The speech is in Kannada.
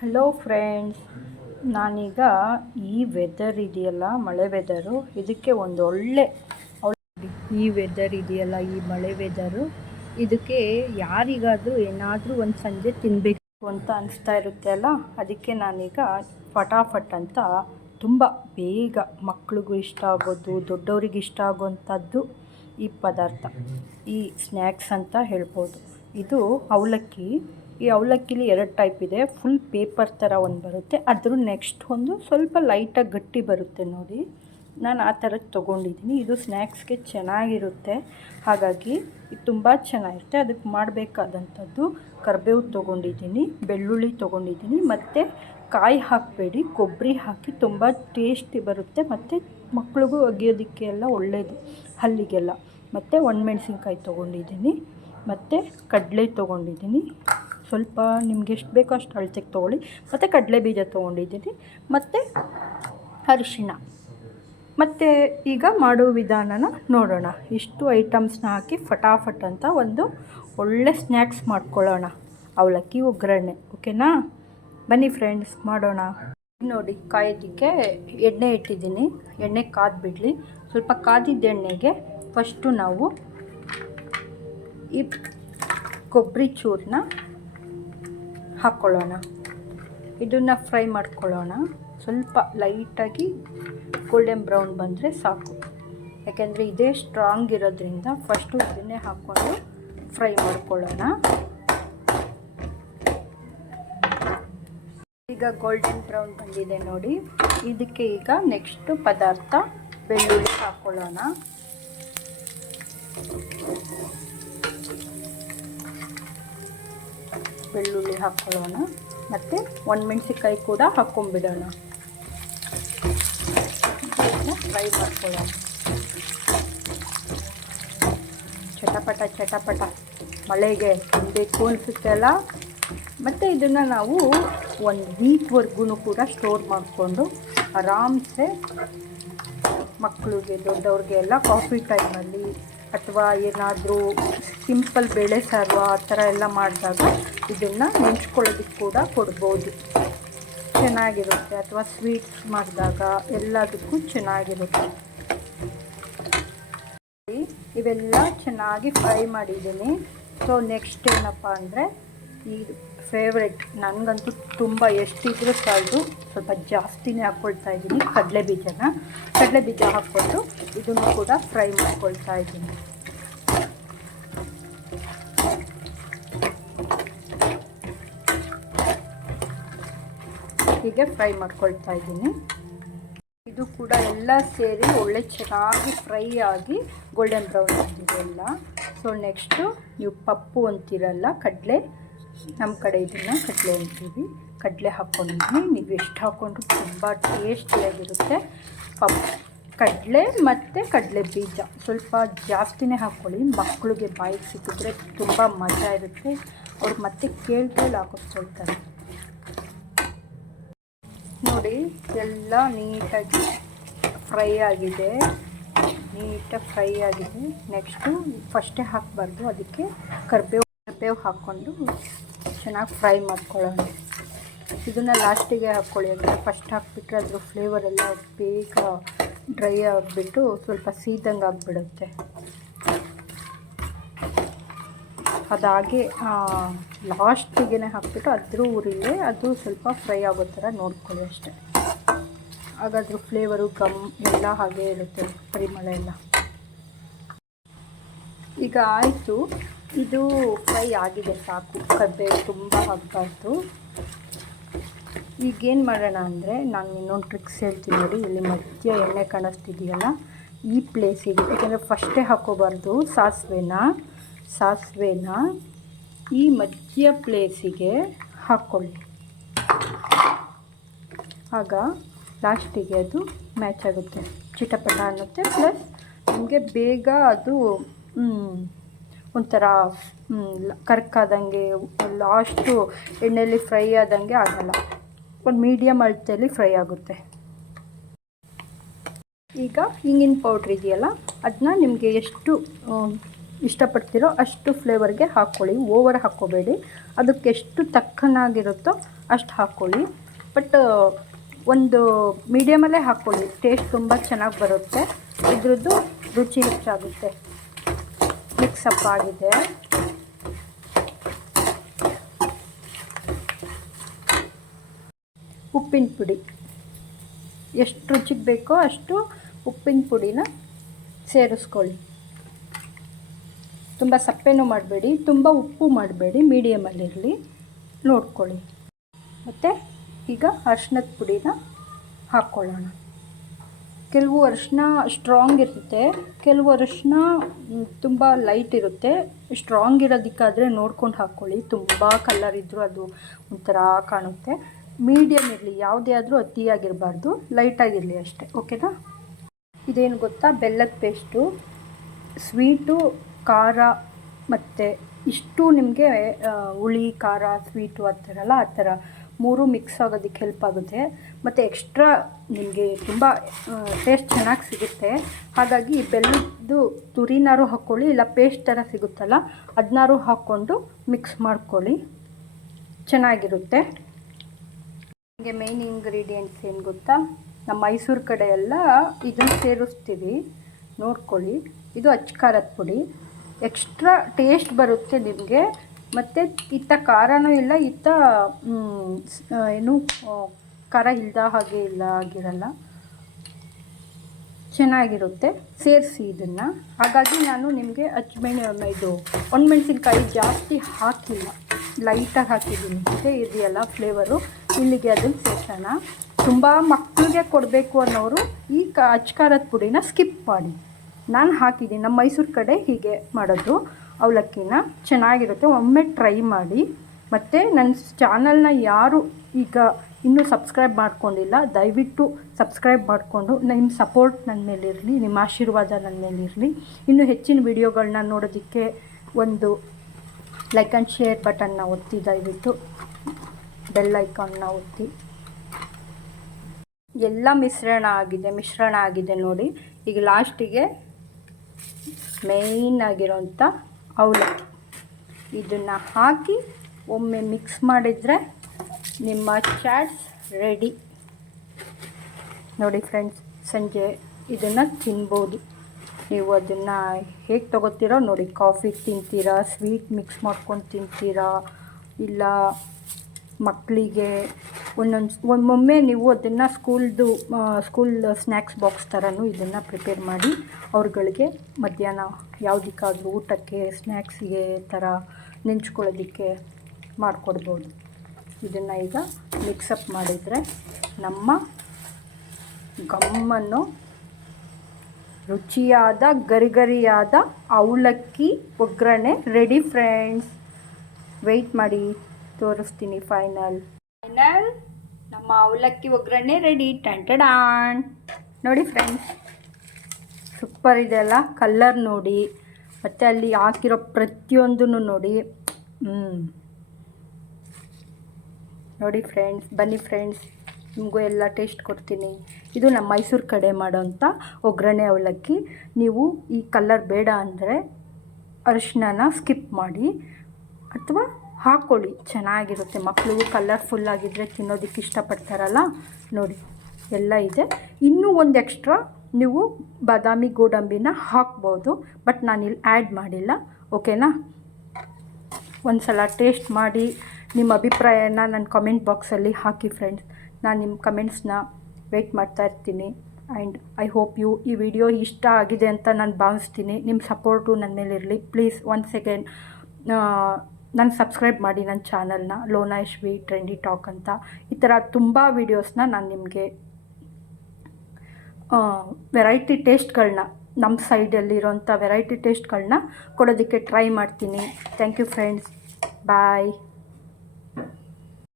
ಹಲೋ ಫ್ರೆಂಡ್ಸ್ ನಾನೀಗ ಈ ವೆದರ್ ಇದೆಯಲ್ಲ, ಮಳೆ ವೆದರು ಇದಕ್ಕೆ ಒಂದು ಒಳ್ಳೆ ಈ ವೆದರ್ ಇದೆಯಲ್ಲ, ಈ ಮಳೆ ವೆದರು ಇದಕ್ಕೆ ಯಾರಿಗಾದರೂ ಏನಾದರೂ ಒಂದು ಸಂಜೆ ತಿನ್ನಬೇಕು ಅಂತ ಅನಿಸ್ತಾ ಇರುತ್ತೆ ಅಲ್ಲ? ಅದಕ್ಕೆ ನಾನೀಗ ಫಟಾಫಟ್ ಅಂತ ತುಂಬ ಬೇಗ ಮಕ್ಳಿಗೂ ಇಷ್ಟ ಆಗೋದು, ದೊಡ್ಡವ್ರಿಗೆ ಇಷ್ಟ ಆಗೋವಂಥದ್ದು ಈ ಪದಾರ್ಥ, ಈ ಸ್ನ್ಯಾಕ್ಸ್ ಅಂತ ಹೇಳ್ಬೋದು. ಇದು ಅವಲಕ್ಕಿ ಈ ಅವಲಕ್ಕಿಲಿ ಎರಡು ಟೈಪ್ ಇದೆ. ಫುಲ್ ಪೇಪರ್ ಥರ ಒಂದು ಬರುತ್ತೆ. ಅದ್ರ ನೆಕ್ಸ್ಟ್ ಒಂದು ಸ್ವಲ್ಪ ಲೈಟಾಗಿ ಗಟ್ಟಿ ಬರುತ್ತೆ ನೋಡಿ. ನಾನು ಆ ಥರದ್ದು ತೊಗೊಂಡಿದ್ದೀನಿ ಇದು ಸ್ನ್ಯಾಕ್ಸ್ಗೆ ಚೆನ್ನಾಗಿರುತ್ತೆ. ಹಾಗಾಗಿ ಇದು ತುಂಬ ಚೆನ್ನಾಗಿರುತ್ತೆ. ಅದಕ್ಕೆ ಮಾಡಬೇಕಾದಂಥದ್ದು ಕರಿಬೇವು ತೊಗೊಂಡಿದ್ದೀನಿ ಬೆಳ್ಳುಳ್ಳಿ ತೊಗೊಂಡಿದ್ದೀನಿ ಮತ್ತು ಕಾಯಿ ಹಾಕಬೇಡಿ ಕೊಬ್ಬರಿ ಹಾಕಿ ತುಂಬ ಟೇಸ್ಟಿ ಬರುತ್ತೆ. ಮತ್ತು ಮಕ್ಳಿಗೂ ಒಗೆಯೋದಕ್ಕೆ ಎಲ್ಲ ಒಳ್ಳೆಯದು ಹಲ್ಲಿಗೆಲ್ಲ. ಮತ್ತು ಒಣಮೆಣ್ಸಿನ್ಕಾಯಿ ತೊಗೊಂಡಿದ್ದೀನಿ ಮತ್ತು ಕಡಲೆ ತೊಗೊಂಡಿದ್ದೀನಿ ಸ್ವಲ್ಪ ನಿಮ್ಗೆ ಎಷ್ಟು ಬೇಕೋ ಅಷ್ಟು ಅಳತೆಗೆ ತೊಗೊಳ್ಳಿ. ಮತ್ತು ಕಡಲೆ ಬೀಜ ತೊಗೊಂಡಿದ್ದೀನಿ. ಮತ್ತು ಅರಿಶಿಣ. ಮತ್ತು ಈಗ ಮಾಡೋ ವಿಧಾನನ ನೋಡೋಣ. ಇಷ್ಟು ಐಟಮ್ಸ್ನ ಹಾಕಿ ಫಟಾಫಟ್ ಅಂತ ಒಂದು ಒಳ್ಳೆ ಸ್ನ್ಯಾಕ್ಸ್ ಮಾಡ್ಕೊಳ್ಳೋಣ. ಅವಲಕ್ಕಿ, ಒಗ್ಗರಣೆ. ಓಕೆನಾ ಬನ್ನಿ ಫ್ರೆಂಡ್ಸ್ ಮಾಡೋಣ. ನೋಡಿ ಕಾಯೋದಕ್ಕೆ ಎಣ್ಣೆ ಇಟ್ಟಿದ್ದೀನಿ. ಎಣ್ಣೆ ಕಾದ್ಬಿಡಲಿ. ಸ್ವಲ್ಪ ಕಾದಿದ್ದ ಎಣ್ಣೆಗೆ ಫಸ್ಟು ನಾವು ಈ ಕೊಬ್ಬರಿ ಚೂರನ್ನ ಹಾಕ್ಕೊಳ್ಳೋಣ ಇದನ್ನು ಫ್ರೈ ಮಾಡ್ಕೊಳ್ಳೋಣ. ಸ್ವಲ್ಪ ಲೈಟಾಗಿ ಗೋಲ್ಡನ್ ಬ್ರೌನ್ ಬಂದರೆ ಸಾಕು. ಯಾಕೆಂದರೆ ಇದೇ ಸ್ಟ್ರಾಂಗ್ ಇರೋದ್ರಿಂದ ಫಸ್ಟು ಇದನ್ನೇ ಹಾಕ್ಕೊಂಡು ಫ್ರೈ ಮಾಡ್ಕೊಳ್ಳೋಣ. ಈಗ ಗೋಲ್ಡನ್ ಬ್ರೌನ್ ಬಂದಿದೆ ನೋಡಿ. ಇದಕ್ಕೆ ಈಗ ನೆಕ್ಸ್ಟು ಪದಾರ್ಥ ಬೆಳ್ಳುಳ್ಳಿ ಹಾಕ್ಕೊಳ್ಳೋಣ ಬೆಳ್ಳುಳ್ಳಿ ಹಾಕ್ಕೊಳ್ಳೋಣ. ಮತ್ತು ಒಣಮೆಣ್ಸಿಕಾಯಿ ಕೂಡ ಹಾಕ್ಕೊಂಬಿಡೋಣ ಫ್ರೈ ಮಾಡ್ಕೊಳ್ಳೋಣ ಚಟಪಟ ಚಟಪಟ. ಮಳೆಗೆ ಬೇಕು ಅನಿಸುತ್ತೆ ಅಲ್ಲ? ಮತ್ತು ಇದನ್ನು ನಾವು ಒಂದು ವೀಕ್ವರೆಗೂ ಕೂಡ ಸ್ಟೋರ್ ಮಾಡಿಕೊಂಡು ಆರಾಮ್ಸೆ ಮಕ್ಕಳಿಗೆ ದೊಡ್ಡವ್ರಿಗೆ ಎಲ್ಲ ಕಾಫಿ ಟೈಮಲ್ಲಿ ಅಥವಾ ಏನಾದರೂ ಸಿಂಪಲ್ ಬೇಳೆ ಸಾರು ಆ ಥರ ಎಲ್ಲ ಮಾಡಿದಾಗ ಇದನ್ನು ನೆಂಚ್ಕೊಳ್ಳೋದಕ್ಕೆ ಕೂಡ ಕೊಡ್ಬೋದು. ಚೆನ್ನಾಗಿರುತ್ತೆ. ಅಥವಾ ಸ್ವೀಟ್ಸ್ ಮಾಡಿದಾಗ ಎಲ್ಲದಕ್ಕೂ ಚೆನ್ನಾಗಿರುತ್ತೆ. ಇವೆಲ್ಲ ಚೆನ್ನಾಗಿ ಫ್ರೈ ಮಾಡಿದ್ದೀನಿ. ಸೊ ನೆಕ್ಸ್ಟ್ ಏನಪ್ಪ ಅಂದರೆ ಈ ಫೇವ್ರೆಟ್ ನನಗಂತೂ ತುಂಬ ಎಷ್ಟಿದ್ರೂ ಸಾಲದು ಸ್ವಲ್ಪ ಜಾಸ್ತಿನೇ ಹಾಕ್ಕೊಳ್ತಾ ಇದ್ದೀನಿ, ಕಡಲೆ ಬೀಜನ. ಕಡಲೆ ಬೀಜ ಹಾಕ್ಕೊಂಡು ಇದನ್ನು ಕೂಡ ಫ್ರೈ ಮಾಡ್ಕೊಳ್ತಾ ಇದ್ದೀನಿ. ಹೀಗೆ ಫ್ರೈ ಮಾಡ್ಕೊಳ್ತಾ ಇದ್ದೀನಿ. ಇದು ಕೂಡ ಎಲ್ಲ ಸೇರಿ ಒಳ್ಳೆ ಚೆನ್ನಾಗಿ ಫ್ರೈ ಆಗಿ ಗೋಲ್ಡನ್ ಬ್ರೌನ್ ಆಗಿದೆ ಎಲ್ಲ. ಸೊ ನೆಕ್ಸ್ಟು ನೀವು ಪಪ್ಪು ಅಂತಿರಲ್ಲ, ಕಡಲೆ ನಮ್ಮ ಕಡೆ ಇದನ್ನು ಕಡಲೆ ಅಂತೀವಿ. ಕಡಲೆ ಹಾಕ್ಕೊಂಡಿದ್ವಿ ನೀವು ಎಷ್ಟು ಹಾಕ್ಕೊಂಡ್ರು ತುಂಬ ಟೇಸ್ಟಿಯಾಗಿರುತ್ತೆ. ಪಪ್ ಕಡಲೆ ಮತ್ತು ಕಡಲೆ ಬೀಜ ಸ್ವಲ್ಪ ಜಾಸ್ತಿನೇ ಹಾಕ್ಕೊಳ್ಳಿ ಮಕ್ಕಳಿಗೆ ಬಾಯಿಗೆ ಸಿಕ್ಕಿದ್ರೆ ತುಂಬ ಮಜಾ ಇರುತ್ತೆ. ಅವ್ರು ಮತ್ತೆ ಕೇಳಿ ಕೇಳಿ ಹಾಕಿಸ್ಕೊಳ್ತಾರೆ. ನೋಡಿ, ಎಲ್ಲ ನೀಟಾಗಿ ಫ್ರೈ ಆಗಿದೆ. ನೀಟಾಗಿ ಫ್ರೈ ಆಗಿದೆ. ನೆಕ್ಸ್ಟು ಫಸ್ಟೇ ಹಾಕಬಾರ್ದು. ಅದಕ್ಕೆ ಕರಿಬೇವು ಕರಿಬೇವು ಹಾಕ್ಕೊಂಡು ಚೆನ್ನಾಗಿ ಫ್ರೈ ಮಾಡ್ಕೊಳ್ಳೋಣ. ಇದನ್ನು ಲಾಸ್ಟಿಗೆ ಹಾಕ್ಕೊಳ್ಳಿ. ಅಂದರೆ ಫಸ್ಟ್ ಹಾಕಿಬಿಟ್ರೆ ಅದ್ರ ಫ್ಲೇವರ್ ಎಲ್ಲ ಬೇಗ ಡ್ರೈ ಆಗಿಬಿಟ್ಟು ಸ್ವಲ್ಪ ಸೀದಂಗೆ ಆಗಿಬಿಡುತ್ತೆ. ಅದಾಗೆ ಲಾಸ್ಟಿಗೆ ಹಾಕ್ಬಿಟ್ಟು ಅದ್ರ ಊರಿಗೆ ಅದು ಸ್ವಲ್ಪ ಫ್ರೈ ಆಗೋ ಥರ ನೋಡ್ಕೊಳ್ಳಿ ಅಷ್ಟೆ. ಹಾಗಾದ್ರೂ ಫ್ಲೇವರು ಗಮ್ ಎಲ್ಲ ಹಾಗೆ ಇರುತ್ತೆ, ಪರಿಮಳ ಎಲ್ಲ. ಈಗ ಆಯಿತು. ಇದು ಫ್ರೈ ಆಗಿದೆ ಸಾಕು. ಕಡ್ಡೆ ತುಂಬ ಹಾಕಬಾರ್ದು ಈಗೇನು ಮಾಡೋಣ ಅಂದರೆ ನಾನು ಇನ್ನೊಂದು ಟ್ರಿಕ್ಸ್ ಹೇಳ್ತೀನಿ ನೋಡಿ. ಇಲ್ಲಿ ಮಧ್ಯ ಎಣ್ಣೆ ಕಾಣಿಸ್ತಿದೆಯಲ್ಲ, ಈ ಪ್ಲೇಸಿಗೆ ಯಾಕೆಂದರೆ ಫಸ್ಟೇ ಹಾಕೋಬಾರ್ದು. ಸಾಸಿವೆನ? ಸಾಸಿವೆನ? ಈ ಮಧ್ಯ ಪ್ಲೇಸಿಗೆ ಹಾಕ್ಕೊಳ್ಳಿ ಆಗ ಲಾಸ್ಟಿಗೆ ಅದು ಮ್ಯಾಚ್ ಆಗುತ್ತೆ. ಚಿಟಪಟ ಅನ್ನುತ್ತೆ ಪ್ಲಸ್ ನಿಮಗೆ ಬೇಗ ಅದು ಒಂಥರ ಕರ್ಕಾದಂಗೆ ಲಾಸ್ಟು ಎಣ್ಣೆಯಲ್ಲಿ ಫ್ರೈ ಆದಂಗೆ ಆಗಲ್ಲ. ಒಂದು ಮೀಡಿಯಮ್ ಅಳತೆಯಲ್ಲಿ ಫ್ರೈ ಆಗುತ್ತೆ. ಈಗ ಹಿಂಗಿನ ಪೌಡ್ರ್ ಇದೆಯಲ್ಲ ಅದನ್ನ ನಿಮಗೆ ಎಷ್ಟು ಇಷ್ಟಪಡ್ತೀರೋ ಅಷ್ಟು ಫ್ಲೇವರ್ಗೆ ಹಾಕ್ಕೊಳ್ಳಿ ಓವರ್ ಹಾಕ್ಕೋಬೇಡಿ. ಅದಕ್ಕೆ ಎಷ್ಟು ತಕ್ಕನಾಗಿರುತ್ತೋ ಅಷ್ಟು ಹಾಕ್ಕೊಳ್ಳಿ ಬಟ್, ಒಂದು ಮೀಡಿಯಮಲ್ಲೇ ಹಾಕ್ಕೊಳ್ಳಿ ಟೇಸ್ಟ್ ತುಂಬ ಚೆನ್ನಾಗಿ ಬರುತ್ತೆ. ಇದ್ರದ್ದು ರುಚಿ ಹೆಚ್ಚಾಗುತ್ತೆ. ಮಿಕ್ಸಪ್ ಆಗಿದೆ. ಉಪ್ಪಿನ ಪುಡಿ. ಎಷ್ಟು ರುಚಿಗೆ ಬೇಕೋ ಅಷ್ಟು ಉಪ್ಪಿನ ಪುಡಿನ ಸೇರಿಸ್ಕೊಳ್ಳಿ. ತುಂಬ ಸಪ್ಪೆನೂ ಮಾಡಬೇಡಿ, ತುಂಬ ಉಪ್ಪು ಮಾಡಬೇಡಿ ಮೀಡಿಯಮಲ್ಲಿರಲಿ ನೋಡ್ಕೊಳ್ಳಿ. ಮತ್ತು ಈಗ ಅರ್ಶಿನದ ಪುಡಿನ ಹಾಕ್ಕೊಳ್ಳೋಣ. ಕೆಲವು ಅರಿಶಿನ ಸ್ಟ್ರಾಂಗ್ ಇರುತ್ತೆ. ಕೆಲವು ಅರಿಶಿನ ತುಂಬ ಲೈಟ್ ಇರುತ್ತೆ. ಸ್ಟ್ರಾಂಗ್ ಇರೋದಕ್ಕಾದರೆ ನೋಡ್ಕೊಂಡು ಹಾಕ್ಕೊಳ್ಳಿ ತುಂಬ ಕಲರ್ ಇದ್ದರೂ ಅದು ಒಂಥರ ಕಾಣುತ್ತೆ. ಮೀಡಿಯಮ್ ಇರಲಿ, ಯಾವುದೇ ಆದರೂ ಅತಿಯಾಗಿರಬಾರ್ದು. ಲೈಟಾಗಿರಲಿ ಅಷ್ಟೇ. ಓಕೆನಾ ಇದೇನು ಗೊತ್ತಾ? ಬೆಲ್ಲದ ಪೇಸ್ಟು ಸ್ವೀಟು ಖಾರ ಮತ್ತು ಇಷ್ಟು ನಿಮಗೆ ಹುಳಿ, ಖಾರ ಸ್ವೀಟು ಆ ಥರ ಎಲ್ಲ ಆ ಥರ ಮೂರು ಮಿಕ್ಸ್ ಆಗೋದಕ್ಕೆ ಹೆಲ್ಪ್ ಆಗುತ್ತೆ. ಮತ್ತು ಎಕ್ಸ್ಟ್ರಾ ನಿಮಗೆ ತುಂಬ ಟೇಸ್ಟ್ ಚೆನ್ನಾಗಿ ಸಿಗುತ್ತೆ. ಹಾಗಾಗಿ ಬೆಲ್ಲದ್ದು ತುರಿನಾರು ಹಾಕ್ಕೊಳ್ಳಿ ಇಲ್ಲ ಪೇಸ್ಟ್ ಥರ ಸಿಗುತ್ತಲ್ಲ ಅದನ್ನಾರು ಹಾಕ್ಕೊಂಡು ಮಿಕ್ಸ್ ಮಾಡ್ಕೊಳ್ಳಿ. ಚೆನ್ನಾಗಿರುತ್ತೆ. ನಿಮಗೆ ಮೇಯ್ನ್ ಇಂಗ್ರೀಡಿಯೆಂಟ್ಸ್ ಏನು ಗೊತ್ತಾ? ನಮ್ಮ ಮೈಸೂರು ಕಡೆ ಎಲ್ಲ ಇದನ್ನು ಸೇರಿಸ್ತೀವಿ. ನೋಡ್ಕೊಳ್ಳಿ. ಇದು ಅಚ್ಕಾರದ ಪುಡಿ. ಎಕ್ಸ್ಟ್ರಾ ಟೇಸ್ಟ್ ಬರುತ್ತೆ ನಿಮಗೆ. ಮತ್ತು ಇತ್ತ ಖಾರನೂ ಇಲ್ಲ, ಇತ್ತ ಏನು ಖಾರ ಇಲ್ದ ಹಾಗೆ ಇಲ್ಲ ಆಗಿರಲ್ಲ. ಚೆನ್ನಾಗಿರುತ್ತೆ, ಸೇರಿಸಿ ಇದನ್ನು. ಹಾಗಾಗಿ ನಾನು ನಿಮಗೆ ಅಚ್ಚಮೆಣೆ ಇದು, ಒಣಮೆಣ್ಸಿನ್ಕಾಯಿ ಜಾಸ್ತಿ ಹಾಕಿಲ್ಲ. ಲೈಟಾಗಿ ಹಾಕಿದ್ದೀನಿ ಮತ್ತೆ ಇದೆಯಲ್ಲ ಫ್ಲೇವರು. ಇಲ್ಲಿಗೆ ಅದನ್ನು ಸೇರಿಸೋಣ. ತುಂಬ ಮಕ್ಕಳಿಗೆ ಕೊಡಬೇಕು ಅನ್ನೋರು ಈ ಕ ಅಚ್ಕಾರದ ಪುಡಿನ ಸ್ಕಿಪ್ ಮಾಡಿ. ನಾನು ಹಾಕಿದ್ದೀನಿ, ನಮ್ಮ ಮೈಸೂರು ಕಡೆ ಹೀಗೆ ಮಾಡೋದು ಅವಲಕ್ಕಿನ ಚೆನ್ನಾಗಿರುತ್ತೆ. ಒಮ್ಮೆ ಟ್ರೈ ಮಾಡಿ. ಮತ್ತು ನನ್ನ ಚಾನಲ್ನ ಯಾರು ಈಗ ಇನ್ನೂ ಸಬ್ಸ್ಕ್ರೈಬ್ ಮಾಡ್ಕೊಂಡಿಲ್ಲ, ದಯವಿಟ್ಟು ಸಬ್ಸ್ಕ್ರೈಬ್ ಮಾಡಿಕೊಂಡು ನಿಮ್ಮ ಸಪೋರ್ಟ್ ನನ್ನ ಮೇಲಿರಲಿ ನಿಮ್ಮ ಆಶೀರ್ವಾದ ನನ್ನ ಮೇಲಿರಲಿ ಇನ್ನೂ ಹೆಚ್ಚಿನ ವೀಡಿಯೋಗಳನ್ನ ನೋಡೋದಕ್ಕೆ ಒಂದು ಲೈಕ್ ಆ್ಯಂಡ್ ಶೇರ್ ಬಟನ್ನ ಒತ್ತಿ, ದಯವಿಟ್ಟು ಬೆಲ್ ಐಕಾನ್ನ ಒತ್ತಿ. ಎಲ್ಲ ಮಿಶ್ರಣ ಆಗಿದೆ ಮಿಶ್ರಣ ಆಗಿದೆ ನೋಡಿ. ಈಗ ಲಾಸ್ಟಿಗೆ ಮೇಯ್ನ್ ಆಗಿರೋಂಥ ಅವಲಕ್ಕಿ ಇದನ್ನು ಹಾಕಿ ಒಮ್ಮೆ ಮಿಕ್ಸ್ ಮಾಡಿದರೆ ನಿಮ್ಮ ಚಾಟ್ಸ್ ರೆಡಿ ನೋಡಿ ಫ್ರೆಂಡ್ಸ್ ಸಂಜೆ ಇದನ್ನು ತಿನ್ಬೋದು. ನೀವು ಅದನ್ನು ಹೇಗೆ ತೊಗೋತೀರೋ ನೋಡಿ ಕಾಫಿ ತಿಂತೀರಾ ಸ್ವೀಟ್ ಮಿಕ್ಸ್ ಮಾಡ್ಕೊಂಡು ತಿಂತೀರಾ, ಇಲ್ಲ ಮಕ್ಕಳಿಗೆ ಒಂದೊಂದು ಒಮ್ಮೊಮ್ಮೆ ನೀವು ಅದನ್ನು ಸ್ಕೂಲ್ದು ಸ್ಕೂಲ್ ಸ್ನ್ಯಾಕ್ಸ್ ಬಾಕ್ಸ್ ಥರನೂ ಇದನ್ನು ಪ್ರಿಪೇರ್ ಮಾಡಿ ಅವ್ರುಗಳಿಗೆ ಮಧ್ಯಾಹ್ನ ಯಾವುದಕ್ಕಾದ್ರೂ ಊಟಕ್ಕೆ, ಸ್ನ್ಯಾಕ್ಸಿಗೆ ಥರ ನೆಂಚ್ಕೊಳ್ಳೋದಕ್ಕೆ ಮಾಡಿಕೊಡ್ಬೋದು. ಇದನ್ನು ಈಗ ಮಿಕ್ಸಪ್ ಮಾಡಿದರೆ ನಮ್ಮ ಗಮ್ಮನ್ನು ರುಚಿಯಾದ, ಗರಿಗರಿಯಾದ ಅವಲಕ್ಕಿ ಒಗ್ಗರಣೆ ರೆಡಿ ಫ್ರೆಂಡ್ಸ್ ವೆಯ್ಟ್ ಮಾಡಿ ತೋರಿಸ್ತೀನಿ ಫೈನಲ್ ಫೈನಲ್ ನಮ್ಮ ಅವಲಕ್ಕಿ ಒಗ್ಗರಣೆ ರೆಡಿ ಟಂಟಡಾನ್ ನೋಡಿ ಫ್ರೆಂಡ್ಸ್ ಸೂಪರ್ ಇದೆ ಅಲ್ಲ ಕಲ್ಲರ್ ನೋಡಿ. ಮತ್ತು ಅಲ್ಲಿ ಹಾಕಿರೋ ಪ್ರತಿಯೊಂದನ್ನು ನೋಡಿ. ಹ್ಞೂ ನೋಡಿ ಫ್ರೆಂಡ್ಸ್ ಬನ್ನಿ ಫ್ರೆಂಡ್ಸ್ ನಿಮಗೂ ಎಲ್ಲ ಟೇಸ್ಟ್ ಕೊಡ್ತೀನಿ. ಇದು ನಮ್ಮ ಮೈಸೂರು ಕಡೆ ಮಾಡೋಂಥ ಒಗ್ಗರಣೆ ಅವಲಕ್ಕಿ. ನೀವು ಈ ಕಲ್ಲರ್ ಬೇಡ ಅಂದರೆ ಅರಿಶಿನ ಸ್ಕಿಪ್ ಮಾಡಿ. ಅಥವಾ ಹಾಕ್ಕೊಳ್ಳಿ ಚೆನ್ನಾಗಿರುತ್ತೆ. ಮಕ್ಕಳು ಕಲರ್ಫುಲ್ ಆಗಿದ್ದರೆ ತಿನ್ನೋದಕ್ಕೆ ಇಷ್ಟಪಡ್ತಾರಲ್ಲ? ನೋಡಿ, ಎಲ್ಲ ಇದೆ. ಇನ್ನೂ ಒಂದು ಎಕ್ಸ್ಟ್ರಾ ನೀವು ಬಾದಾಮಿ ಗೋಡಂಬಿನ ಹಾಕ್ಬೋದು. ಬಟ್ ನಾನು ಇಲ್ಲಿ ಆ್ಯಡ್ ಮಾಡಿಲ್ಲ. ಓಕೆನಾ ಒಂದು ಸಲ ಟೇಸ್ಟ್ ಮಾಡಿ ನಿಮ್ಮ ಅಭಿಪ್ರಾಯನ ನನ್ನ ಕಮೆಂಟ್ ಬಾಕ್ಸಲ್ಲಿ ಹಾಕಿ ಫ್ರೆಂಡ್ಸ್ ನಾನು ನಿಮ್ಮ ಕಮೆಂಟ್ಸ್ನ ವೆಯ್ಟ್ ಮಾಡ್ತಾ ಇರ್ತೀನಿ. ಆ್ಯಂಡ್ ಐ ಹೋಪ್ ಯು ಈ ವಿಡಿಯೋ ಇಷ್ಟ ಆಗಿದೆ ಅಂತ ನಾನು ಭಾವಿಸ್ತೀನಿ. ನಿಮ್ಮ ಸಪೋರ್ಟು ನನ್ನ ಮೇಲಿರಲಿ ಪ್ಲೀಸ್ ಒನ್ ಸೆಕೆಂಡ್ ನಾನು ಸಬ್ಸ್ಕ್ರೈಬ್ ಮಾಡಿ ನನ್ನ ಚಾನಲ್ನ ಲೋನಾ ವಿ ಟ್ರೆಂಡಿ ಟಾಕ್ ಅಂತ. ಈ ಥರ ತುಂಬ ವೀಡಿಯೋಸ್ನ ನಾನು ನಿಮಗೆ ವೆರೈಟಿ ಟೇಸ್ಟ್ಗಳನ್ನ ನಮ್ಮ ಸೈಡಲ್ಲಿರೋಂಥ ವೆರೈಟಿ ಟೇಸ್ಟ್ಗಳನ್ನ ಕೊಡೋದಕ್ಕೆ ಟ್ರೈ ಮಾಡ್ತೀನಿ. Thank you friends bye